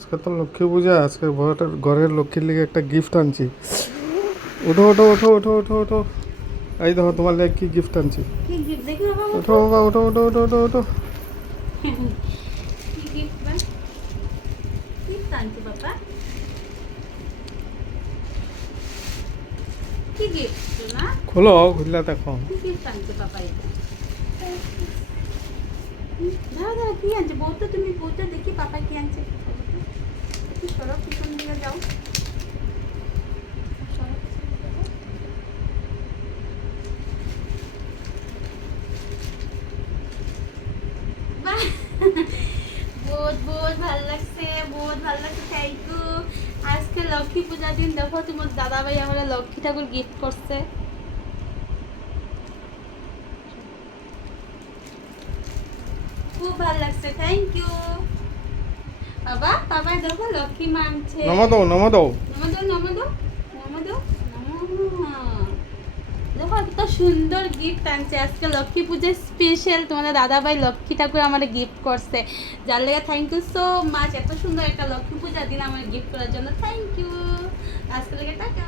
আজকে তো লক্ষ্মী পূজা, আজকে ঘরের লক্ষ্মীর লিগে একটা গিফট আনছি। ওঠো ওঠো ওঠো ওঠো ওঠো ওঠো, এই দেখো তোমার লেগে কি গিফট আনছি। কি গিফট দেখি বাবা ওঠো মুখো। বাবা, ওঠো ওঠো ওঠো ওঠো ওঠো। কি গিফট বা কি আনছো বাবা? কি গিফট না? খোলো, খুললা দেখো। কি গিফট আনছো বাবা এটা? দাঁড়া দাঁড়া, কি আনছো বলতো? তুমি বলতো দেখি পাপা কি আনছে। একটু সরো, পিছন দিকে যাও। সরো, পিছন দিকে যাও। বাহ! বহুত বহুত ভাল লাগছে, বহুত ভাল লাগছে, থ্যাংক ইউ। আজকে লক্ষ্মী পূজার দিন দেখো তোমার দাদা ভাই আমরা লক্ষ্মী ঠাকুর গিফট করছে। খুব ভাল লাগছে, থ্যাংক ইউ। বাবা বাবা দেখো লক্ষ্মী মানছে। নমো দাও, নমো দাও। নমো দাও, নমো দাও, নমো দাও, নমো। দেখো কত সুন্দর গিফট আনছে আজকে লক্ষ্মী পূজার স্পেশাল। তোমাদের দাদা ভাই লক্ষ্মী ঠাকুর আমার গিফট করছে, যার লেগে থ্যাংক ইউ সো মাচ। এত সুন্দর একটা লক্ষ্মী পূজার দিন আমার গিফট করার জন্য থ্যাংক ইউ। আজকে লেগে টাকা।